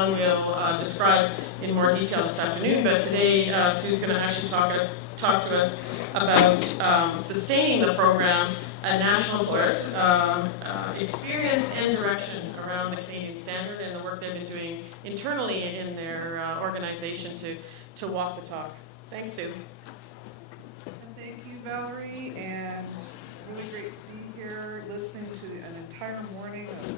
We'll describe in more detail this afternoon, but today Sue's going to actually talk to us about sustaining the program at national employers, experience and direction around the Canadian standard and the work they've been doing internally in their organization to walk the talk. Thanks, Sue. Thank you, Valerie, and really great to be here listening to an entire morning of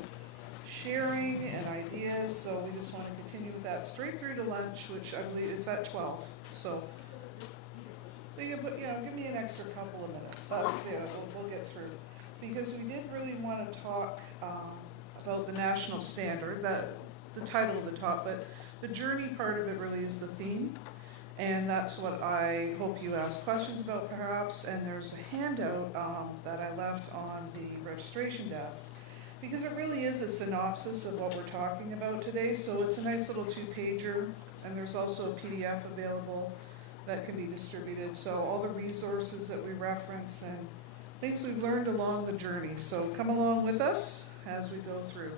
sharing and ideas. So we just want to continue with that straight through to lunch, which I believe it's at 12. So we can put, give me an extra couple of minutes. That's, we'll get through. Because we did really want to talk about the national standard, that the title of the talk, but the journey part of it really is the theme. And that's what I hope you ask questions about perhaps. And there's a handout that I left on the registration desk, because it really is a synopsis of what we're talking about today. So it's a nice little 2-pager, and there's also a PDF available that can be distributed. So all the resources that we reference and things we've learned along the journey. So come along with us as we go through.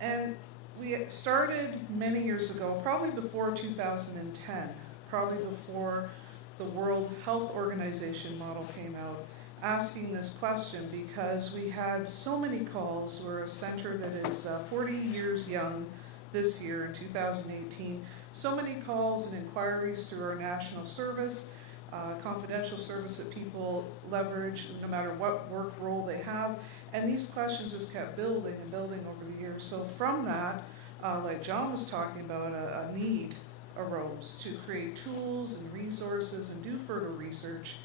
And we started many years ago, probably before 2010, probably before the World Health Organization model came out, asking this question because we had so many calls. We're a center that is 40 years young this year in 2018. So many calls and inquiries through our national service, confidential service that people leverage no matter what work role they have. And these questions just kept building and building over the years. So from that, like John was talking about, a need arose to create tools and resources and do further research.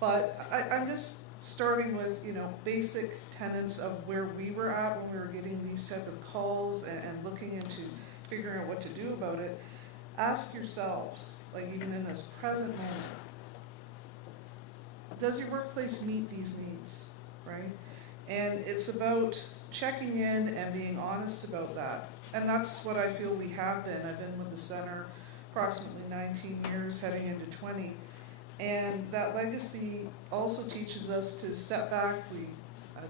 But I'm just starting with, basic tenets of where we were at when we were getting these type of calls and looking into figuring out what to do about it. Ask yourselves, like even in this present moment, does your workplace meet these needs, right? And it's about checking in and being honest about that. And that's what I feel we have been. I've been with the center approximately 19 years, heading into 20. And that legacy also teaches us to step back. We,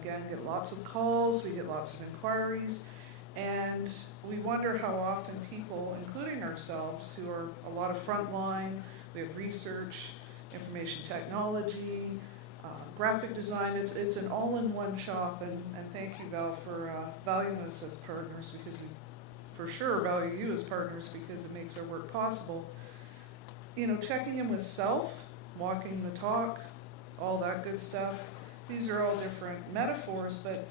again, get lots of calls, we get lots of inquiries, and we wonder how often people, including ourselves, who are a lot of frontline, we have research, information technology, graphic design, it's an all-in-one shop, and thank you, Val, for valuing us as partners, because we for sure value you as partners because it makes our work possible. Checking in with self, walking the talk, all that good stuff. These are all different metaphors, but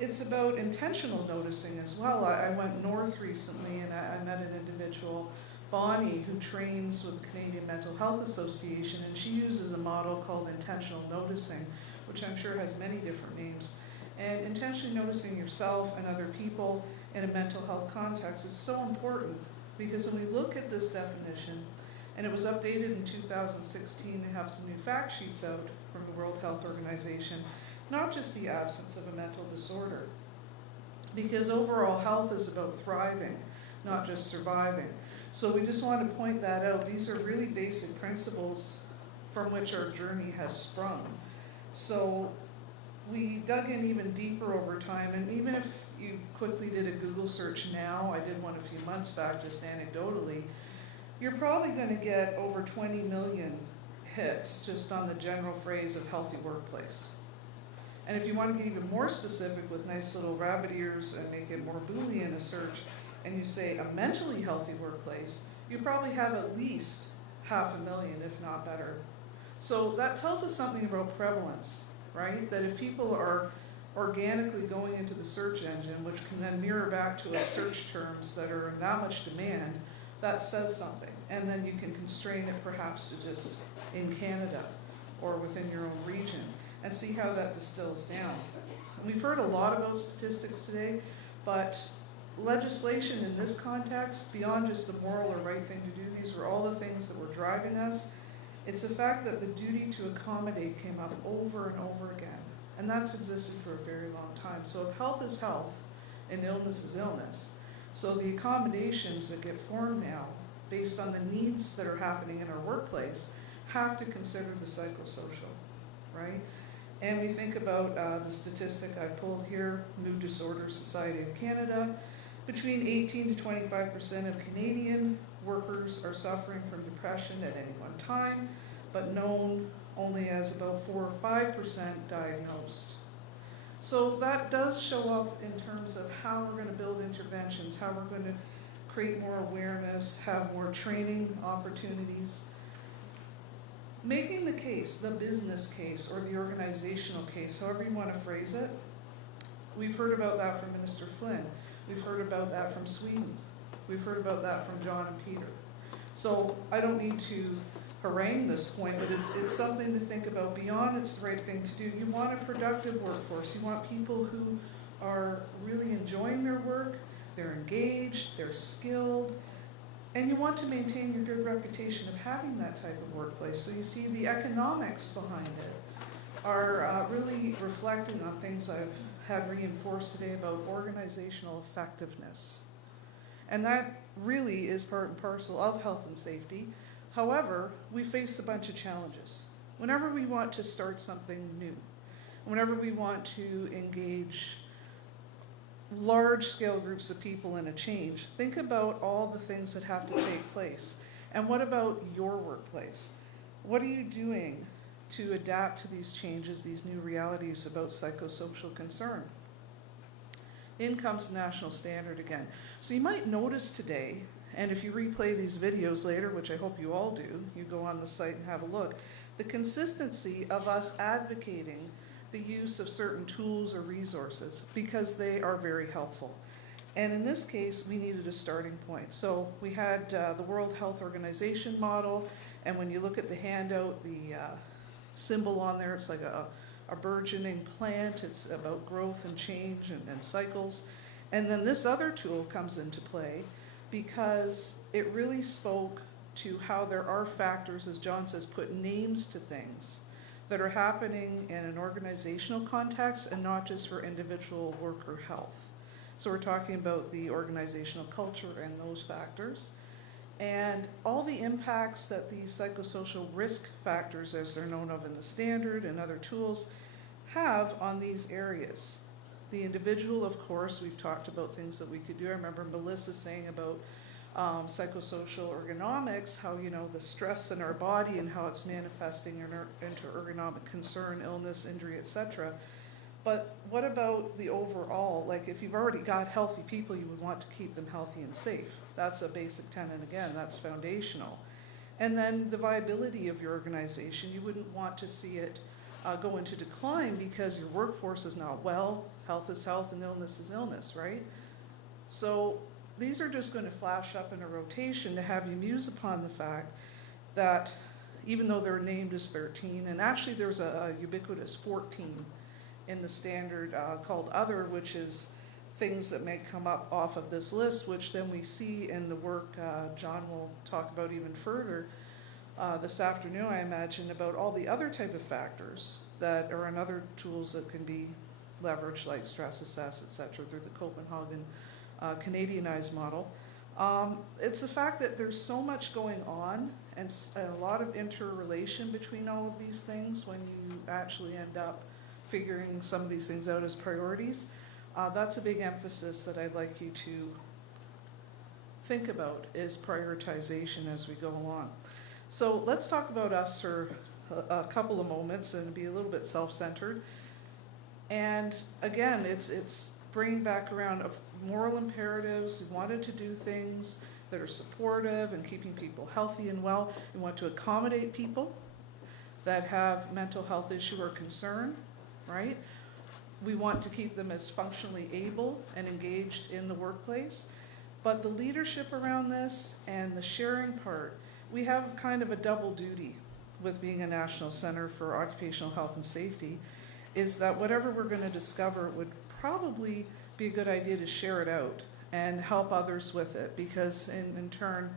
it's about intentional noticing as well. I went north recently and I met an individual, Bonnie, who trains with the Canadian Mental Health Association, and she uses a model called intentional noticing, which I'm sure has many different names. And intentionally noticing yourself and other people in a mental health context is so important, because when we look at this definition, and it was updated in 2016 to have some new fact sheets out from the World Health Organization, not just the absence of a mental disorder, because overall health is about thriving, not just surviving. So we just want to point that out. These are really basic principles from which our journey has sprung. So we dug in even deeper over time, and even if you quickly did a Google search now, I did one a few months back just anecdotally, you're probably going to get over 20 million hits just on the general phrase of healthy workplace. And if you want to get even more specific with nice little rabbit ears and make it more Boolean a search, and you say a mentally healthy workplace, you probably have at least 500,000, if not better. So that tells us something about prevalence, right? That if people are organically going into the search engine, which can then mirror back to us search terms that are in that much demand, that says something. And then you can constrain it perhaps to just in Canada or within your own region and see how that distills down. And we've heard a lot about statistics today, but legislation in this context, beyond just the moral or right thing to do, these are all the things that were driving us. It's the fact that the duty to accommodate came up over and over again. And that's existed for a very long time. So if health is health and illness is illness, so the accommodations that get formed now, based on the needs that are happening in our workplace, have to consider the psychosocial, right? And we think about the statistic I pulled here, Mood Disorders Society of Canada, Between 18 to 25% of Canadian workers are suffering from depression at any one time, but known only as about 4 or 5% diagnosed. So that does show up in terms of how we're going to build interventions, how we're going to create more awareness, have more training opportunities. Making the case, the business case or the organizational case, however you want to phrase it, we've heard about that from Minister Flynn. We've heard about that from Sweden. We've heard about that from John and Peter. So I don't need to harangue this point, but it's something to think about beyond it's the right thing to do. You want a productive workforce. You want people who are really enjoying their work, they're engaged, they're skilled, and you want to maintain your good reputation of having that type of workplace. So you see the economics behind it are really reflecting on things I've had reinforced today about organizational effectiveness. And that really is part and parcel of health and safety. However, we face a bunch of challenges. Whenever we want to start something new, whenever we want to engage large-scale groups of people in a change, think about all the things that have to take place. And what about your workplace? What are you doing to adapt to these changes, these new realities about psychosocial concern? In comes the national standard again. So you might notice today, and if you replay these videos later, which I hope you all do, you go on the site and have a look, the consistency of us advocating the use of certain tools or resources because they are very helpful. And in this case, we needed a starting point. So we had the World Health Organization model, and when you look at the handout, the symbol on there, it's like a burgeoning plant. It's about growth and change and cycles. And then this other tool comes into play because it really spoke to how there are factors, as John says, put names to things that are happening in an organizational context and not just for individual worker health. So we're talking about the organizational culture and those factors. And all the impacts that these psychosocial risk factors, as they're known of in the standard and other tools, have on these areas. The individual, of course, we've talked about things that we could do. I remember Melissa saying about psychosocial ergonomics, how, you know, the stress in our body and how it's manifesting into ergonomic concern, illness, injury, etc. But what about the overall? Like, if you've already got healthy people, you would want to keep them healthy and safe. That's a basic tenet again, that's foundational. And then the viability of your organization, you wouldn't want to see it go into decline because your workforce is not well, health is health and illness is illness, right? So these are just going to flash up in a rotation to have you muse upon the fact that even though they're named as 13, and actually there's a ubiquitous 14 in the standard called Other, which is things that may come up off of this list, which then we see in the work John will talk about even further this afternoon, I imagine, about all the other type of factors that are in other tools that can be leveraged, like stress assess, etc., through the Copenhagen Canadianized model. It's the fact that there's so much going on and a lot of interrelation between all of these things when you actually end up figuring some of these things out as priorities. That's a big emphasis that I'd like you to think about, is prioritization as we go along. So let's talk about us for a couple of moments and be a little bit self-centered. And again, it's bringing back around of moral imperatives. We wanted to do things that are supportive and keeping people healthy and well. We want to accommodate people that have mental health issue or concern, right? We want to keep them as functionally able and engaged in the workplace. But the leadership around this and the sharing part, we have kind of a double duty with being a National Center for Occupational Health and Safety, is that whatever we're going to discover would probably be a good idea to share it out and help others with it, because in turn,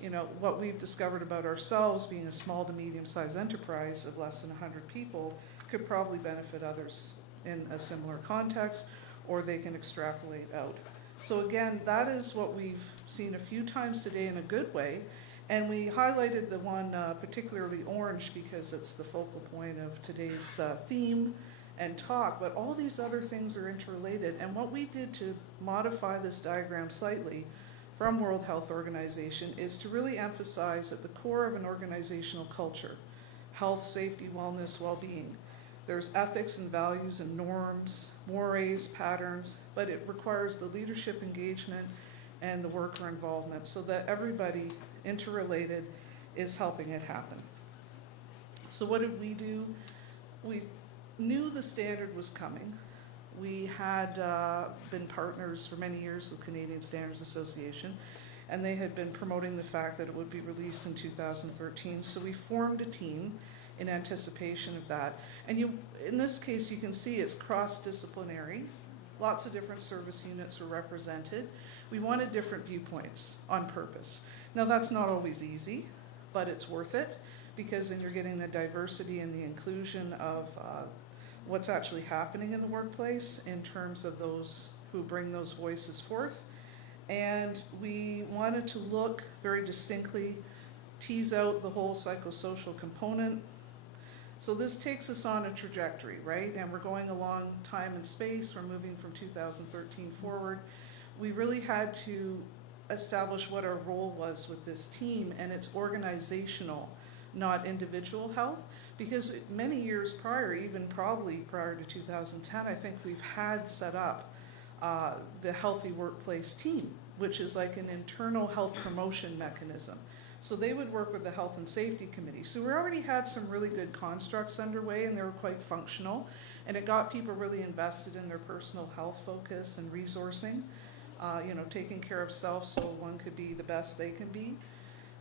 you know, what we've discovered about ourselves being a small to medium-sized enterprise of less than 100 people could probably benefit others in a similar context, or they can extrapolate out. So again, that is what we've seen a few times today in a good way, and we highlighted the one particularly orange because it's the focal point of today's theme and talk, but all these other things are interrelated. And what we did to modify this diagram slightly from World Health Organization is to really emphasize at the core of an organizational culture, health, safety, wellness, well-being. There's ethics and values and norms, mores, patterns, but it requires the leadership engagement and the worker involvement so that everybody interrelated is helping it happen. So what did we do? We knew the standard was coming. We had been partners for many years with Canadian Standards Association, and they had been promoting the fact that it would be released in 2013. So we formed a team in anticipation of that. And in this case, you can see it's cross-disciplinary. Lots of different service units were represented. We wanted different viewpoints on purpose. Now that's not always easy, but it's worth it because then you're getting the diversity and the inclusion of what's actually happening in the workplace in terms of those who bring those voices forth. And we wanted to look very distinctly, tease out the whole psychosocial component. So this takes us on a trajectory, right? And we're going along time and space. We're moving from 2013 forward. We really had to establish what our role was with this team, and it's organizational, not individual health. Because many years prior, even probably prior to 2010, I think we've had set up the Healthy Workplace team, which is like an internal health promotion mechanism. So they would work with the Health and Safety Committee. So we already had some really good constructs underway, and they were quite functional. And it got people really invested in their personal health focus and resourcing, taking care of self so one could be the best they can be.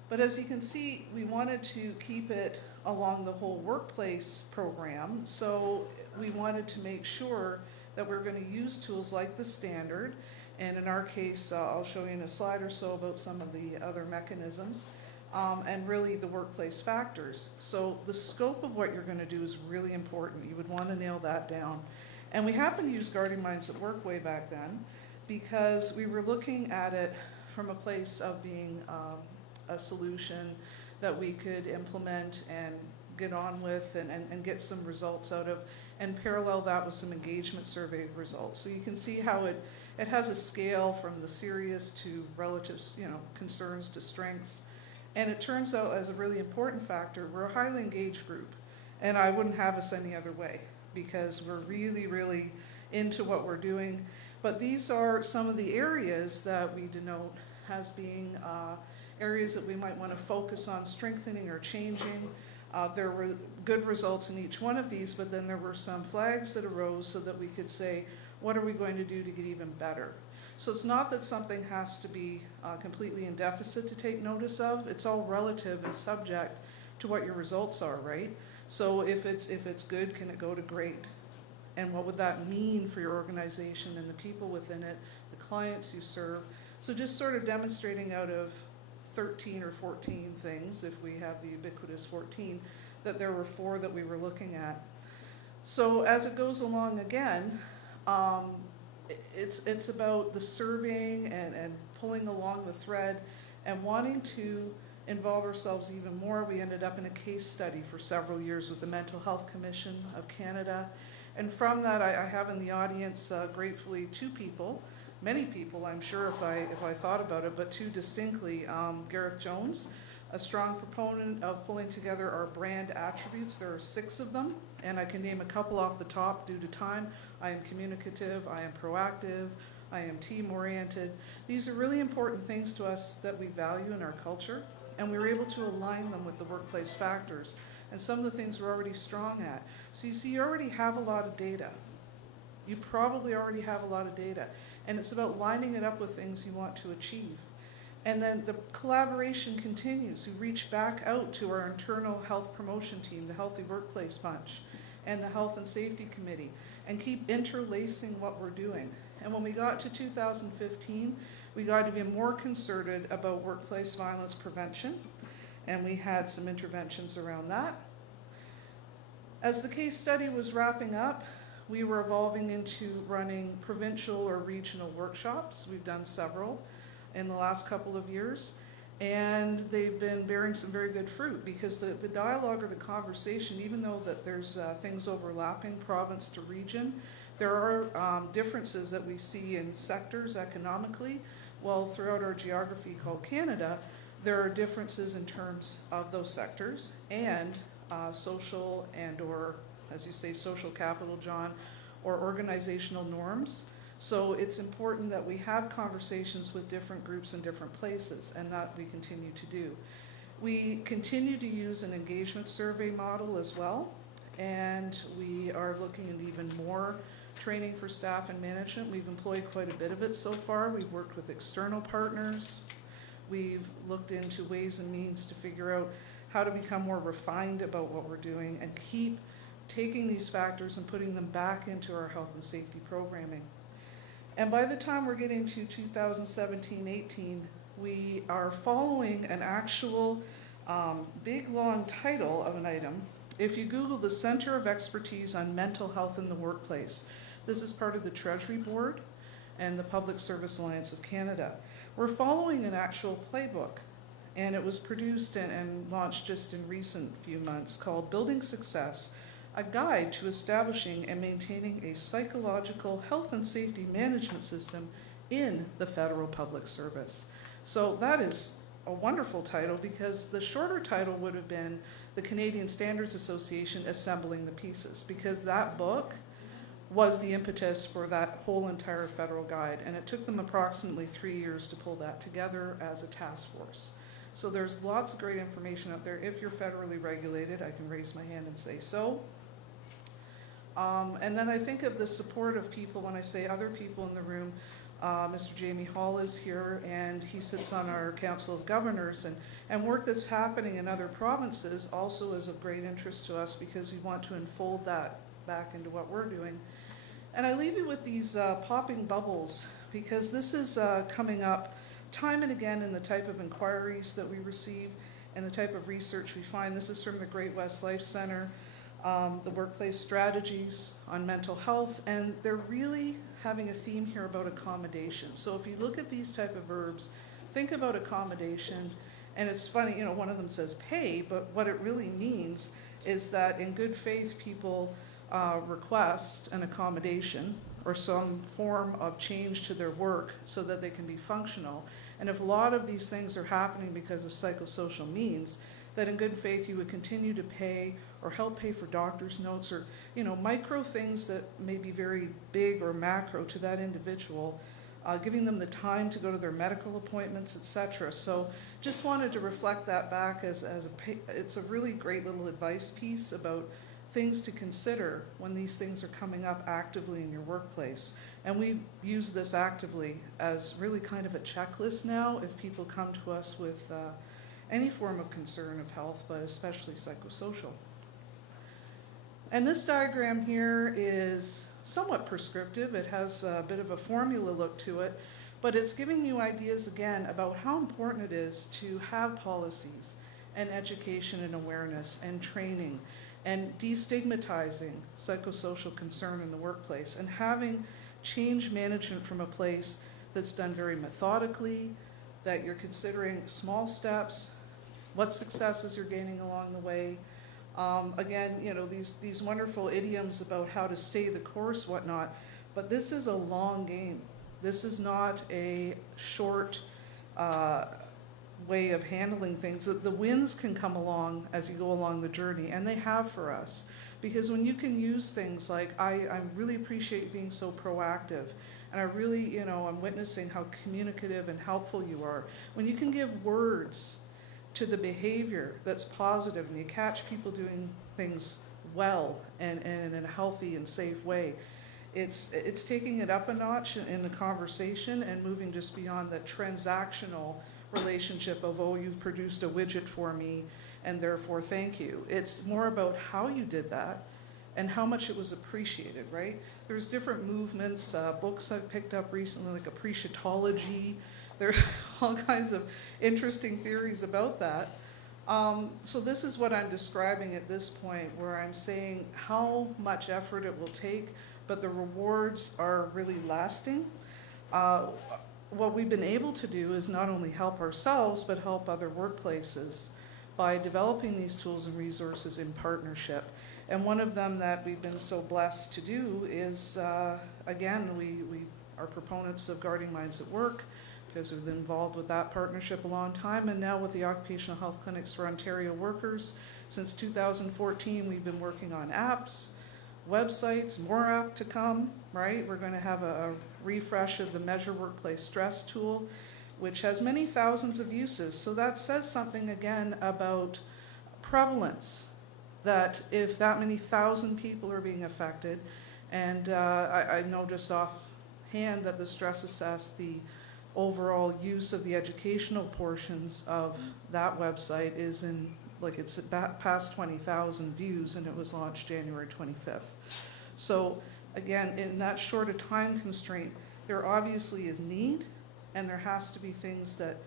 But as you can see, we wanted to keep it along the whole workplace program. So we wanted to make sure that we're going to use tools like the standard. And in our case, I'll show you in a slide or so about some of the other mechanisms. And really the workplace factors. So the scope of what you're going to do is really important. You would want to nail that down. And we happened to use Guarding Minds at Work way back then because we were looking at it from a place of being a solution that we could implement and get on with and get some results out of, and parallel that with some engagement survey results. So you can see how it has a scale from the serious to relative concerns to strengths. And it turns out, as a really important factor, we're a highly engaged group. And I wouldn't have us any other way because we're really, really into what we're doing. But these are some of the areas that we denote as being areas that we might want to focus on strengthening or changing. There were good results in each one of these, but then there were some flags that arose so that we could say, what are we going to do to get even better? So it's not that something has to be completely in deficit to take notice of. It's all relative and subject to what your results are, right? So if it's good, can it go to great? And what would that mean for your organization and the people within it, the clients you serve? So just sort of demonstrating out of 13 or 14 things, if we have the ubiquitous 14, that there were 4 that we were looking at. So as it goes along again, it's about the surveying and pulling along the thread and wanting to involve ourselves even more. We ended up in a case study for several years with the Mental Health Commission of Canada. And from that, I have in the audience, gratefully, 2 people, many people, I'm sure, if I thought about it, but 2 distinctly. Gareth Jones, a strong proponent of pulling together our brand attributes. There are 6 of them, and I can name a couple off the top due to time. I am communicative, I am proactive, I am team-oriented. These are really important things to us that we value in our culture, and we were able to align them with the workplace factors and some of the things we're already strong at. So you see, you already have a lot of data. You probably already have a lot of data, and it's about lining it up with things you want to achieve. And then the collaboration continues. We reach back out to our internal health promotion team, the Healthy Workplace Bunch, and the Health and Safety Committee, and keep interlacing what we're doing. And when we got to 2015, we got to be more concerted about workplace violence prevention, and we had some interventions around that. As the case study was wrapping up, we were evolving into running provincial or regional workshops. We've done several in the last couple of years. And they've been bearing some very good fruit, because the dialogue or the conversation, even though that there's things overlapping province to region, there are differences that we see in sectors economically. Well, throughout our geography called Canada, there are differences in terms of those sectors and social and or, as you say, social capital, John, or organizational norms. So it's important that we have conversations with different groups in different places, and that we continue to do. We continue to use an engagement survey model as well, and we are looking at even more training for staff and management. We've employed quite a bit of it so far. We've worked with external partners. We've looked into ways and means to figure out how to become more refined about what we're doing and keep taking these factors and putting them back into our health and safety programming. And by the time we're getting to 2017-18, we are following an actual big long title of an item. If you Google the Center of Expertise on Mental Health in the Workplace, this is part of the Treasury Board and the Public Service Alliance of Canada. We're following an actual playbook, and it was produced and launched just in recent few months, called Building Success, a guide to establishing and maintaining a psychological health and safety management system in the federal public service. So that is a wonderful title, because the shorter title would have been the Canadian Standards Association Assembling the Pieces, because that book was the impetus for that whole entire federal guide, and it took them approximately 3 years to pull that together as a task force. So there's lots of great information out there. If you're federally regulated, I can raise my hand and say so. And then I think of the support of people when I say other people in the room. Mr. Jamie Hall is here, and he sits on our Council of Governors, and work that's happening in other provinces also is of great interest to us, because we want to unfold that back into what we're doing. And I leave you with these popping bubbles, because this is coming up time and again in the type of inquiries that we receive and the type of research we find. This is from the Great West Life Center, the workplace strategies on mental health, and they're really having a theme here about accommodation. So if you look at these type of verbs, think about accommodation. And it's funny, one of them says pay, but what it really means is that in good faith people request an accommodation or some form of change to their work so that they can be functional. And if a lot of these things are happening because of psychosocial means, that in good faith you would continue to pay or help pay for doctor's notes, or micro things that may be very big or macro to that individual, giving them the time to go to their medical appointments, etc. So just wanted to reflect that back as it's a really great little advice piece about things to consider when these things are coming up actively in your workplace. And we use this actively as really kind of a checklist now if people come to us with any form of concern of health, but especially psychosocial. And this diagram here is somewhat prescriptive. It has a bit of a formula look to it, but it's giving you ideas again about how important it is to have policies and education and awareness and training and destigmatizing psychosocial concern in the workplace, and having change management from a place that's done very methodically, that you're considering small steps, what successes you're gaining along the way. Again, these wonderful idioms about how to stay the course, whatnot, but this is a long game. This is not a short way of handling things. The wins can come along as you go along the journey, and they have for us. Because when you can use things like, I really appreciate being so proactive, and I really, I'm witnessing how communicative and helpful you are. When you can give words to the behavior that's positive, and you catch people doing things well and in a healthy and safe way, it's taking it up a notch in the conversation and moving just beyond the transactional relationship of, oh, you've produced a widget for me and therefore thank you. It's more about how you did that and how much it was appreciated, right? There's different movements, books I've picked up recently, like appreciatology. There's all kinds of interesting theories about that. So this is what I'm describing at this point, where I'm saying how much effort it will take, but the rewards are really lasting. what we've been able to do is not only help ourselves, but help other workplaces by developing these tools and resources in partnership. And one of them that we've been so blessed to do is, again, we are proponents of Guarding Minds at Work, because we've been involved with that partnership a long time, and now with the Occupational Health Clinics for Ontario Workers. Since 2014, we've been working on apps, websites, more app to come, right? We're going to have a refresh of the Measure Workplace Stress tool, which has many thousands of uses. So that says something again about prevalence, that if that many thousand people are being affected, and I know just offhand that the Stress Assess, the overall use of the educational portions of that website is in, like, it's past 20,000 views, and it was launched January 25th. So again, in that short a time constraint, there obviously is need, and there has to be things that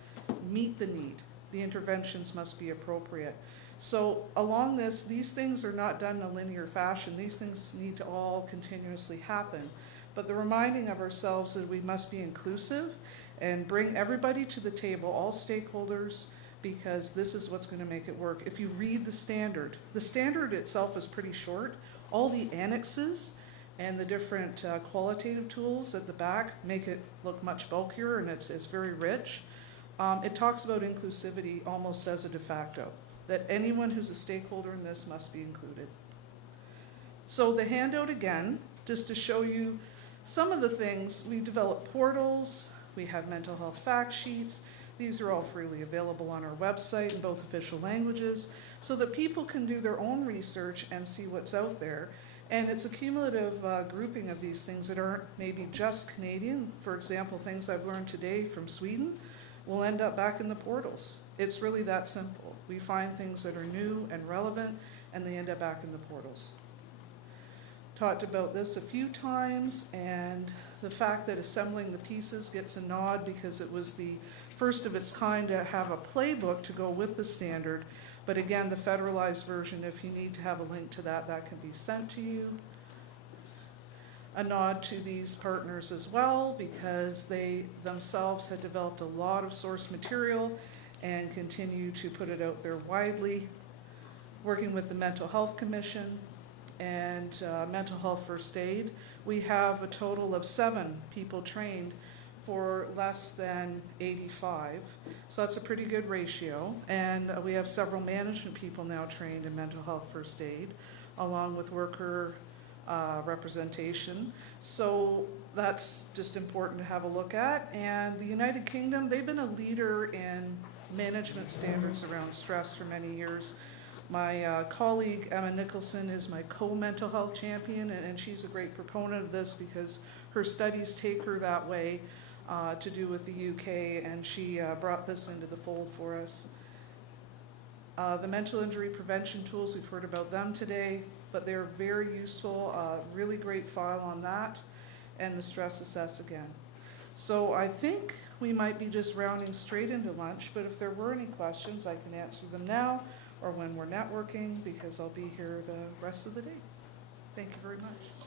meet the need. The interventions must be appropriate. So along this, these things are not done in a linear fashion. These things need to all continuously happen. But the reminding of ourselves that we must be inclusive and bring everybody to the table, all stakeholders, because this is what's going to make it work. If you read the standard itself is pretty short. All the annexes and the different qualitative tools at the back make it look much bulkier, and it's very rich. It talks about inclusivity almost as a de facto, that anyone who's a stakeholder in this must be included. So the handout again, just to show you some of the things, we've developed portals, we have mental health fact sheets. These are all freely available on our website in both official languages, so that people can do their own research and see what's out there. And it's a cumulative grouping of these things that aren't maybe just Canadian. For example, things I've learned today from Sweden will end up back in the portals. It's really that simple. We find things that are new and relevant, and they end up back in the portals. Talked about this a few times, and the fact that assembling the pieces gets a nod because it was the first of its kind to have a playbook to go with the standard. But again, the federalized version, if you need to have a link to that, that can be sent to you. A nod to these partners as well, because they themselves had developed a lot of source material and continue to put it out there widely. Working with the Mental Health Commission and Mental Health First Aid, we have a total of 7 people trained for less than 85. So that's a pretty good ratio. And we have several management people now trained in mental health first aid, along with worker representation. So that's just important to have a look at. And the United Kingdom, they've been a leader in management standards around stress for many years. My colleague Emma Nicholson is my co-mental health champion, and she's a great proponent of this because her studies take her that way to do with the UK, and she brought this into the fold for us. The mental injury prevention tools, we've heard about them today, but they're very useful, really great file on that, and the Stress Assess again. So I think we might be just rounding straight into lunch, but if there were any questions, I can answer them now or when we're networking, because I'll be here the rest of the day. Thank you very much.